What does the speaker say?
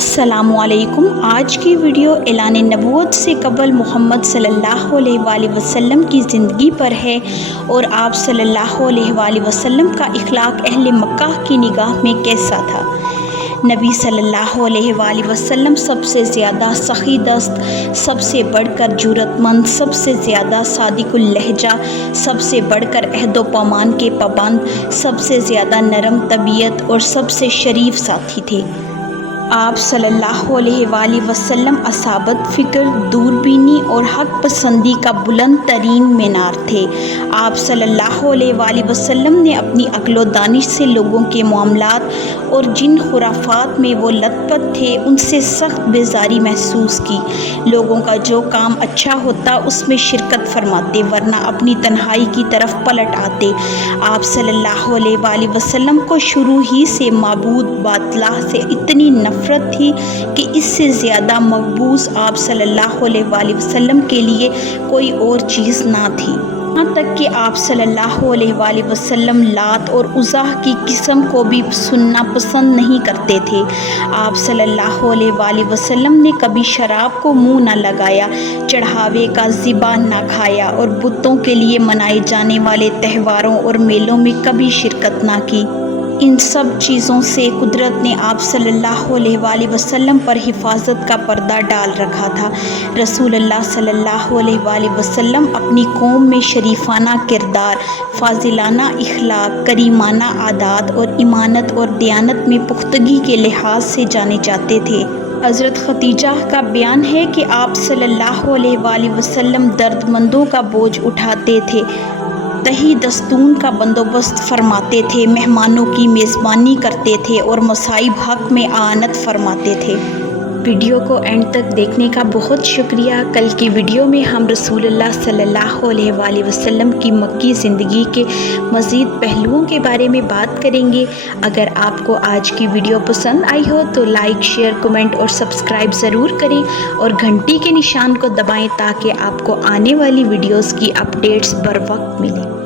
السلام علیکم۔ آج کی ویڈیو اعلان نبوت سے قبل محمد صلی اللہ علیہ وآلہ وسلم کی زندگی پر ہے اور آپ صلی اللہ علیہ وآلہ وسلم کا اخلاق اہل مکہ کی نگاہ میں کیسا تھا۔ نبی صلی اللہ علیہ وآلہ وسلم سب سے زیادہ سخی دست، سب سے بڑھ کر جرأت مند، سب سے زیادہ صادق اللہجہ، سب سے بڑھ کر عہد و پیمان کے پابند، سب سے زیادہ نرم طبیعت اور سب سے شریف ساتھی تھے۔ آپ صلی اللہ علیہ وآلہ وسلم اصابت فکر، دوربینی اور حق پسندی کا بلند ترین مینار تھے۔ آپ صلی اللہ علیہ وآلہ وسلم نے اپنی عقل و دانش سے لوگوں کے معاملات اور جن خرافات میں وہ لت پت تھے ان سے سخت بیزاری محسوس کی۔ لوگوں کا جو کام اچھا ہوتا اس میں شرکت فرماتے ورنہ اپنی تنہائی کی طرف پلٹ آتے۔ آپ صلی اللہ علیہ وآلہ وسلم کو شروع ہی سے معبود باطلہ سے اتنی نفرت تھی کہ اس سے زیادہ مقبوض آپ صلی اللہ علیہ وآلہ وسلم کے لیے کوئی اور چیز نہ تھی۔ یہاں تک کہ آپ صلی اللہ علیہ وآلہ وسلم لات اور عزیٰ کی قسم کو بھی سننا پسند نہیں کرتے تھے۔ آپ صلی اللہ علیہ وآلہ وسلم نے کبھی شراب کو منہ نہ لگایا، چڑھاوے کا ذبح نہ کھایا اور بتوں کے لیے منائے جانے والے تہواروں اور میلوں میں کبھی شرکت نہ کی۔ ان سب چیزوں سے قدرت نے آپ صلی اللہ علیہ وآلہ وسلم پر حفاظت کا پردہ ڈال رکھا تھا۔ رسول اللہ صلی اللہ علیہ وآلہ وسلم اپنی قوم میں شریفانہ کردار، فاضلانہ اخلاق، کریمانہ عادات اور ایمانت اور دیانت میں پختگی کے لحاظ سے جانے جاتے تھے۔ حضرت خدیجہ کا بیان ہے کہ آپ صلی اللہ علیہ وآلہ وسلم درد مندوں کا بوجھ اٹھاتے تھے، تہی دستون کا بندوبست فرماتے تھے، مہمانوں کی میزبانی کرتے تھے اور مصائب حق میں اعانت فرماتے تھے۔ ویڈیو کو اینڈ تک دیکھنے کا بہت شکریہ۔ کل کی ویڈیو میں ہم رسول اللہ صلی اللہ علیہ وآلہ وسلم کی مکی زندگی کے مزید پہلوؤں کے بارے میں بات کریں گے۔ اگر آپ کو آج کی ویڈیو پسند آئی ہو تو لائک، شیئر، کمنٹ اور سبسکرائب ضرور کریں اور گھنٹی کے نشان کو دبائیں تاکہ آپ کو آنے والی ویڈیوز کی اپڈیٹس بر وقت ملیں۔